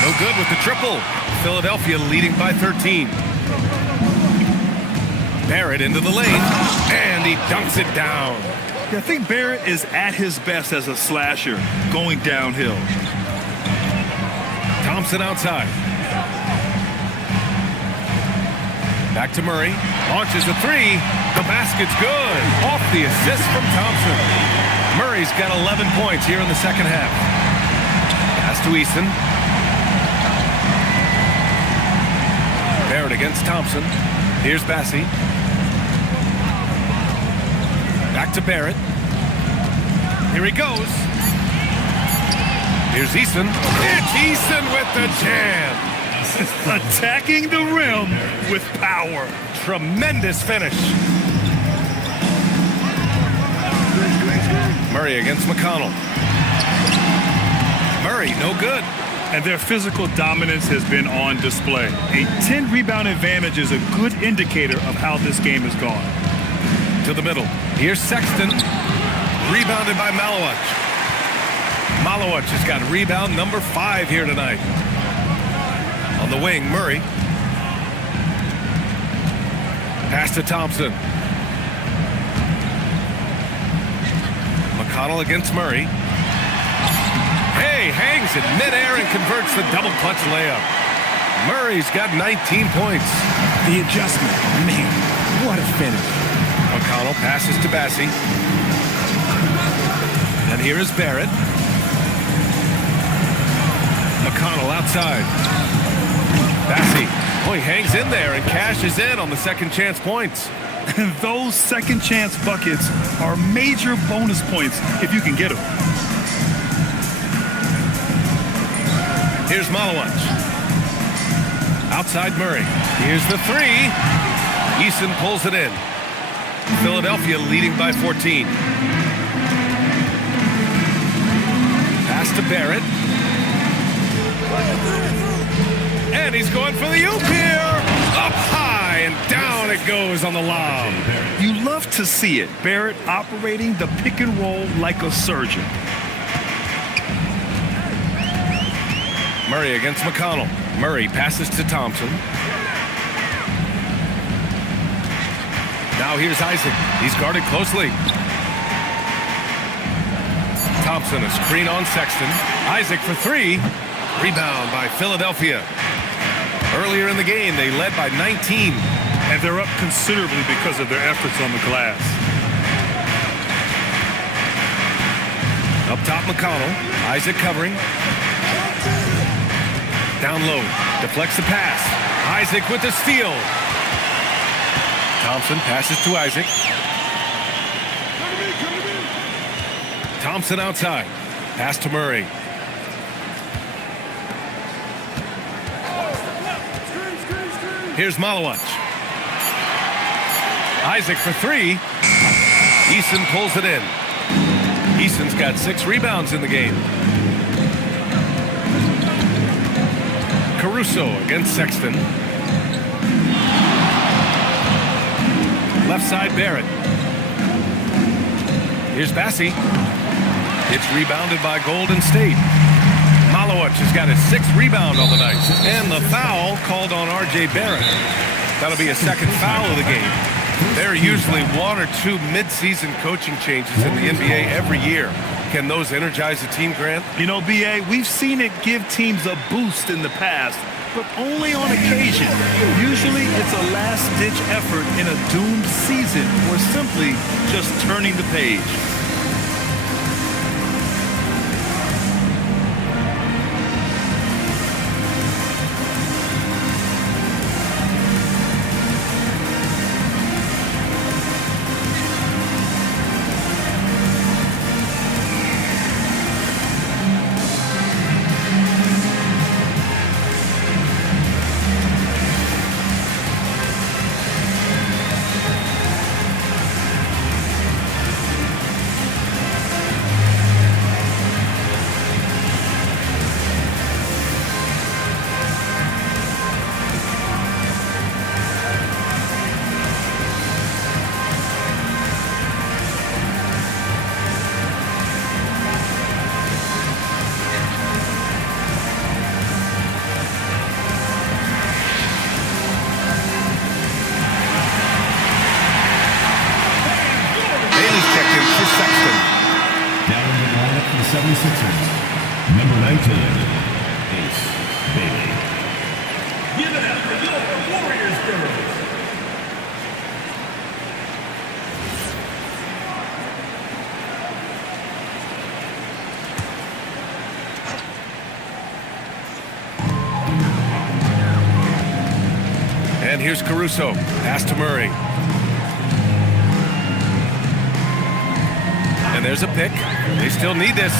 No good with the triple. Philadelphia leading by 13. Barrett into the lane, and he dunks it down. Yeah, I think Barrett is at his best as a slasher, going downhill. Thompson outside. Back to Murray. Launches a 3. The basket's good. Off the assist from Thompson. Murray's got 11 points here in the second half. Pass to Eason. Barrett against Thompson. Here's Bassey. Back to Barrett. Here he goes. Here's Eason. It's Eason with the jam. Attacking the rim with power. Tremendous finish. Murray against McConnell. Murray, no good. And their physical dominance has been on display. A 10-rebound advantage is a good indicator of how this game has gone. To the middle. Here's Sexton. Rebounded by Malawach. Malawach has got rebound number 5 here tonight. On the wing, Murray. Pass to Thompson. McConnell against Murray. Hey, hangs in midair and converts the double clutch layup. Murray's got 19 points. The adjustment, man, what a finish. McConnell passes to Bassey. And here is Barrett. McConnell outside. Bassey. Oh, he hangs in there and cashes in on the second chance points. And those second chance buckets are major bonus points if you can get them. Here's Malawach. Outside Murray. Here's the 3. Eason pulls it in. Philadelphia leading by 14. Pass to Barrett. And he's going for the oop here. Up high and down it goes on the lob. You love to see it. Barrett operating the pick and roll like a surgeon. Murray against McConnell. Murray passes to Thompson. Now here's Isaac. He's guarded closely. Thompson, a screen on Sexton. Isaac for 3. Rebound by Philadelphia. Earlier in the game, they led by 19. And they're up considerably because of their efforts on the glass. Up top, McConnell. Isaac covering. Down low. Deflects the pass. Isaac with the steal. Thompson passes to Isaac. Thompson outside. Pass to Murray. Here's Malawach. Isaac for 3. Eason pulls it in. Eason's got 6 rebounds in the game. Caruso against Sexton. Left side, Barrett. Here's Bassey. It's rebounded by Golden State. Malawach has got his 6th rebound on the night. And the foul called on R.J. Barrett. That'll be a second foul of the game. There are usually one or two mid-season coaching changes in the NBA every year. Can those energize a team, Grant? You know, B.A., we've seen it give teams a boost in the past, but only on occasion. Usually it's a last-ditch effort in a doomed season or simply just turning the page. Down in the lineup for the 76ers, number 19, Ace Bailey. Give it up for your Warriors girls. And here's Caruso. Pass to Murray. And there's a pick. They still need this.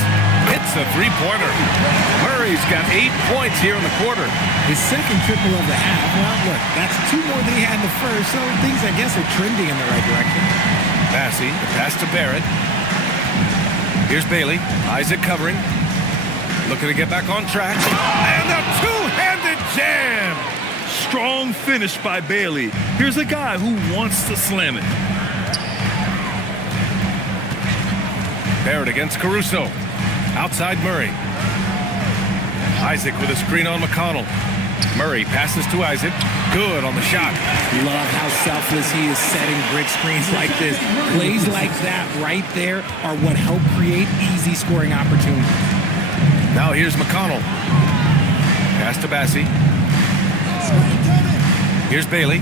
It's a three-pointer. Murray's got 8 points here in the quarter. His second triple of the half. Well, look, that's 2 more than he had in the first, so things, I guess, are trending in the right direction. Massey, the pass to Barrett. Here's Bailey. Isaac covering. Looking to get back on track. And a two-handed jam! Strong finish by Bailey. Here's a guy who wants to slam it. Barrett against Caruso. Outside Murray. Isaac with a screen on McConnell. Murray passes to Isaac. Good on the shot. Love how selfless he is setting brick screens like this. Plays like that right there are what help create easy scoring opportunities. Now here's McConnell. Pass to Bassey. Here's Bailey.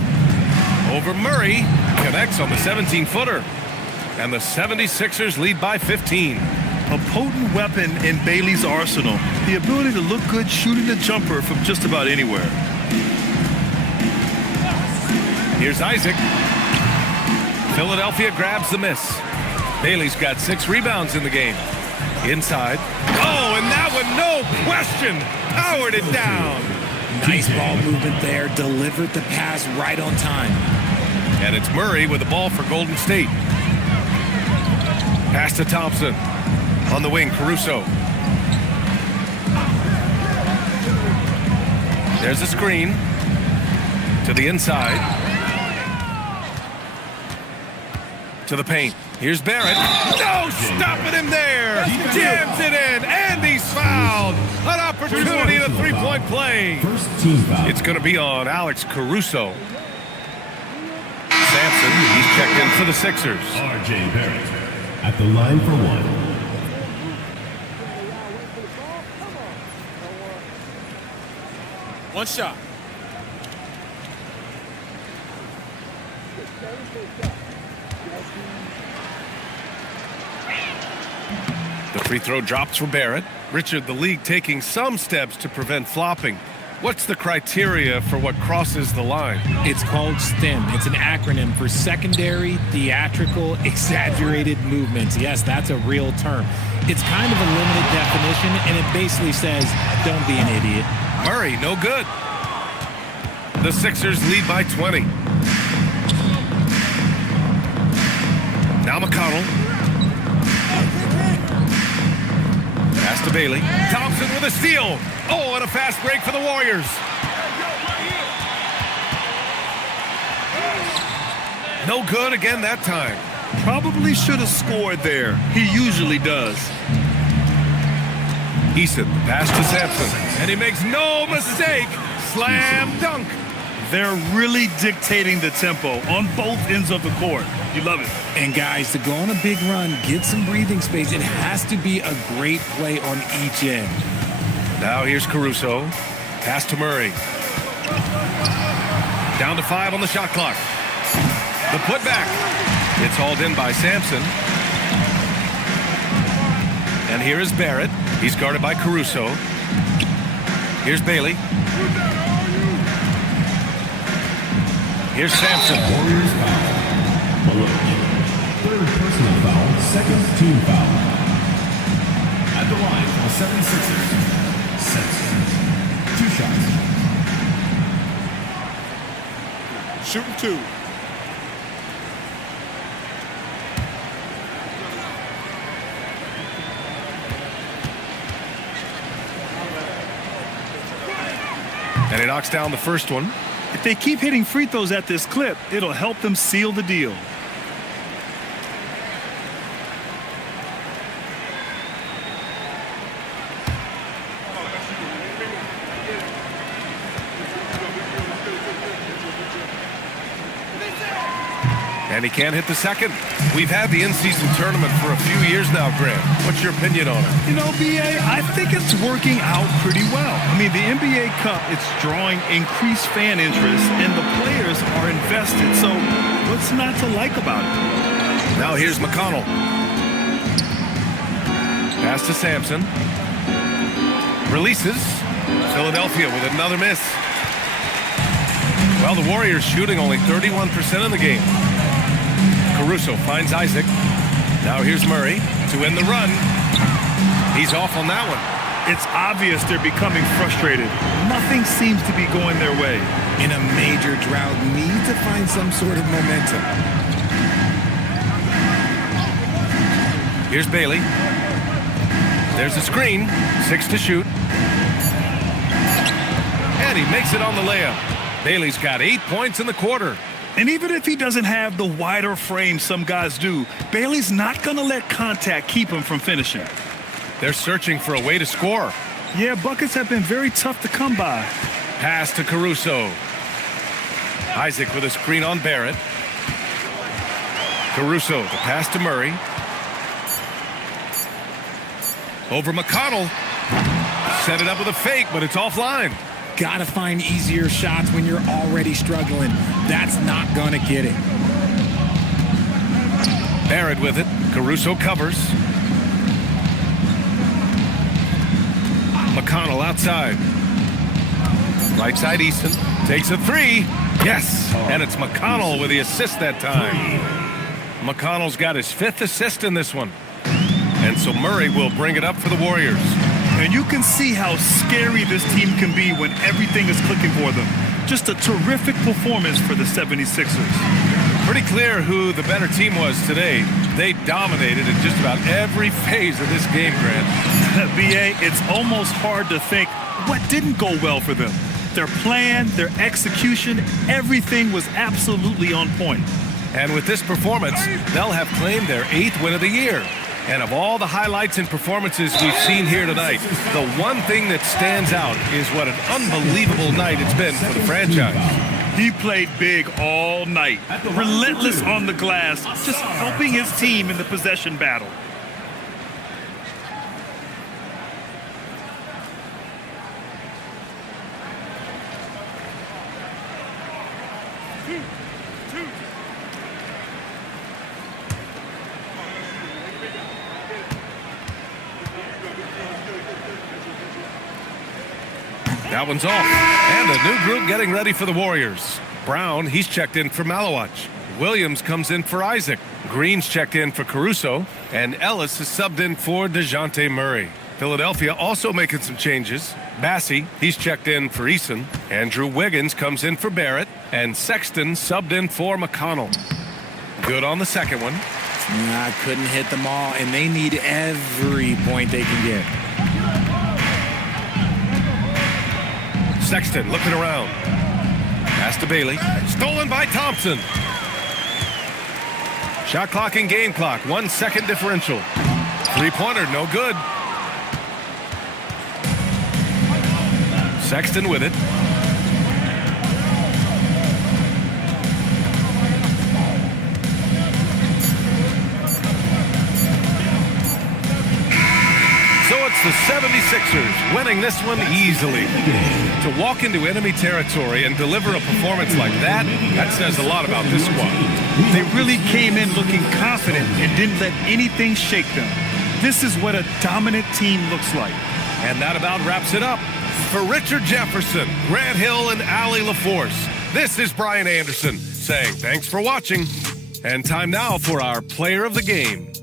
Over Murray. Connects on the 17-footer. And the 76ers lead by 15. A potent weapon in Bailey's arsenal. The ability to look good shooting the jumper from just about anywhere. Here's Isaac. Philadelphia grabs the miss. Bailey's got 6 rebounds in the game. Inside. Oh, and that one, no question, powered it down. Nice ball movement there. Delivered the pass right on time. And it's Murray with the ball for Golden State. Pass to Thompson. On the wing, Caruso. There's a screen. To the inside. To the paint. Here's Barrett. No, stopping him there. Jams it in, and he's fouled. An opportunity in a three-point play. First team foul. It's going to be on Alex Caruso. Sampson, he's checked in for the Sixers. R.J. Barrett at the line for one. One shot. The free throw drops for Barrett. Richard, the league taking some steps to prevent flopping. What's the criteria for what crosses the line? It's called STEM. It's an acronym for secondary, theatrical, exaggerated movements. Yes, that's a real term. It's kind of a limited definition, and it basically says, don't be an idiot. Murray, no good. The Sixers lead by 20. Now McConnell. Pass to Bailey. Thompson with a steal. Oh, and a fast break for the Warriors. No good again that time. Probably should have scored there. He usually does. Easton, pass to Sampson. And he makes no mistake. Slam dunk. They're really dictating the tempo on both ends of the court. You love it. And guys, to go on a big run, get some breathing space, it has to be a great play on each end. Now here's Caruso. Pass to Murray. Down to 5 on the shot clock. The putback. It's hauled in by Sampson. And here is Barrett. He's guarded by Caruso. Here's Bailey. Here's Sampson. Warriors foul. Maloch. Third personal foul, second team foul. At the line for the 76ers, Sampson. 2 shots. Shooting 2. And he knocks down the first one. If they keep hitting free throws at this clip, it'll help them seal the deal. And he can't hit the second. We've had the in-season tournament for a few years now, Grant. What's your opinion on it? You know, BA, I think it's working out pretty well. I mean, the NBA Cup, it's drawing increased fan interest, and the players are invested. So what's not to like about it? Now here's McConnell. Pass to Sampson. Releases. Philadelphia with another miss. Well, the Warriors shooting only 31% in the game. Caruso finds Isaac. Now here's Murray to end the run. He's off on that one. It's obvious they're becoming frustrated. Nothing seems to be going their way. In a major drought, need to find some sort of momentum. Here's Bailey. There's a screen. 6 to shoot. And he makes it on the layup. Bailey's got 8 points in the quarter. And even if he doesn't have the wider frame some guys do, Bailey's not going to let contact keep him from finishing. They're searching for a way to score. Yeah, buckets have been very tough to come by. Pass to Caruso. Isaac with a screen on Barrett. Caruso, the pass to Murray. Over McConnell. Set it up with a fake, but it's offline. Gotta find easier shots when you're already struggling. That's not gonna get it. Barrett with it. Caruso covers. McConnell outside. Right side Easton. Takes a 3. Yes! And it's McConnell with the assist that time. McConnell's got his 5th assist in this one. And so Murray will bring it up for the Warriors. And you can see how scary this team can be when everything is clicking for them. Just a terrific performance for the 76ers. Pretty clear who the better team was today. They dominated in just about every phase of this game, Grant. BA, it's almost hard to think what didn't go well for them. Their plan, their execution, everything was absolutely on point. And with this performance, they'll have claimed their 8th win of the year. And of all the highlights and performances we've seen here tonight, the one thing that stands out is what an unbelievable night it's been for the franchise. He played big all night, relentless on the glass, just helping his team in the possession battle. That one's off. And a new group getting ready for the Warriors. Brown, he's checked in for Malawach. Williams comes in for Isaac. Green's checked in for Caruso. And Ellis is subbed in for DeJounte Murray. Philadelphia also making some changes. Bassey, he's checked in for Eason. Andrew Wiggins comes in for Barrett. And Sexton subbed in for McConnell. Good on the second one. Couldn't hit them all, and they need every point they can get. Sexton looking around. Pass to Bailey. Stolen by Thompson. Shot clock and game clock. 1 second differential. 3-pointer, no good. Sexton with it. It's the 76ers winning this one easily. To walk into enemy territory and deliver a performance like that says a lot about this squad. They really came in looking confident and didn't let anything shake them. This is what a dominant team looks like. And that about wraps it up. For Richard Jefferson, Grant Hill, and Allie LaForce, this is Brian Anderson saying thanks for watching. And time now for our player of the game.